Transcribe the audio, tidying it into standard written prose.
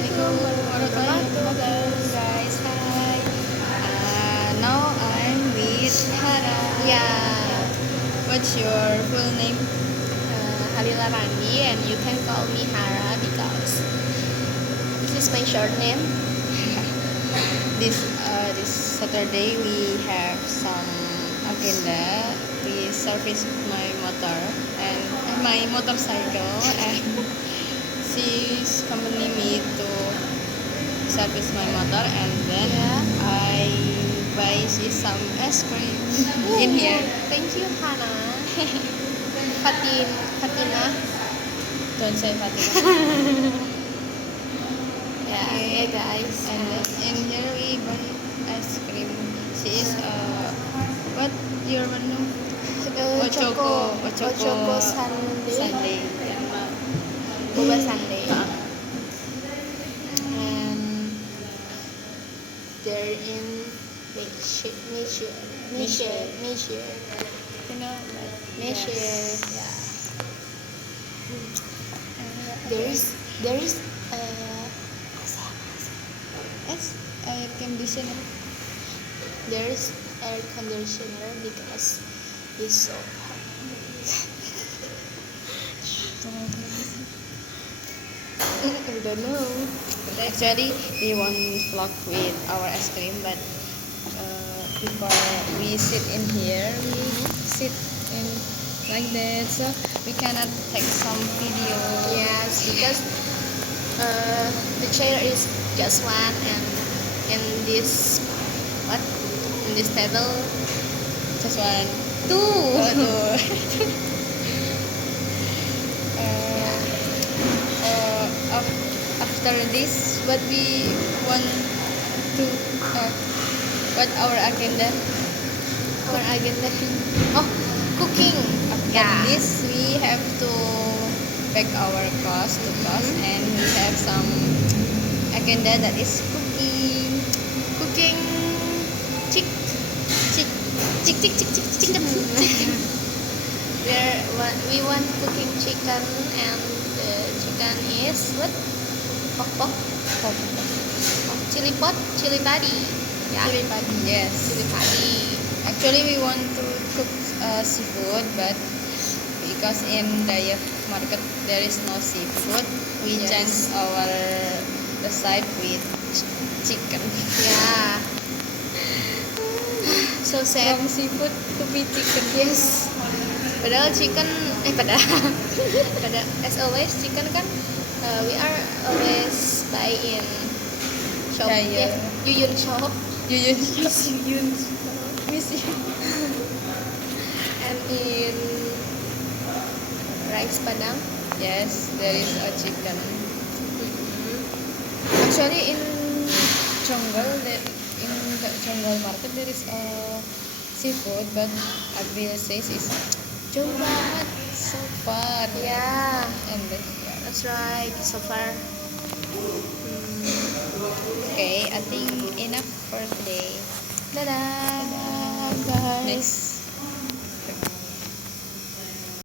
Assalamualaikum warahmatullahi wabarakatuh. Guys, hi. Now I'm with Hana. Yeah, What's your full name? Halila Randi, and you can call me Hara because this is my short name. This Saturday we have some agenda. We service my motor and my motorcycle, and she's accompany me to service my motor, and then Yeah. I buy she some ice cream in here. Thank you, Hana. Fatina. Don't say Fatima. Yeah, guys. And then in here we buy ice cream. She is what your menu? Ochoko Sunday. Boba Sunday. And They're in Niche. you know, like Niche. yes. Yeah. And There is yes, air conditioner. there's air conditioner because it's so hot. I don't know. Actually, we won't vlog with our ice cream, but before we sit in here, we sit in like that, so we cannot take some video. Yes, because the chair is just one, and in this table Just one, two. two. After this, what we want to, what our agenda? Our agenda. Oh, cooking. After Yeah. this, we have to pack our clothes to class, and we have some agenda that is cooking. Cooking chick. We want cooking chicken, and the chicken is what? Pok. Chili padi. Yeah. Chili padi. Yes. Chili padi. Actually, we want to cook seafood, but because in the market there is no seafood, we Yes. change our recipe with chicken. Yeah. So sad. From seafood to be chicken. Yes. Padahal as always chicken kan we are always buy in shop. Yeah. Yuyun shop. Yuyun. Miss you. And in rice padang. Yes, there is a chicken. Actually, in the jungle market there is a seafood, but Abil says it's jauh banget, so far. Yeah, And then, that's right. So far. okay, I think enough for today. Dadah, guys. Next.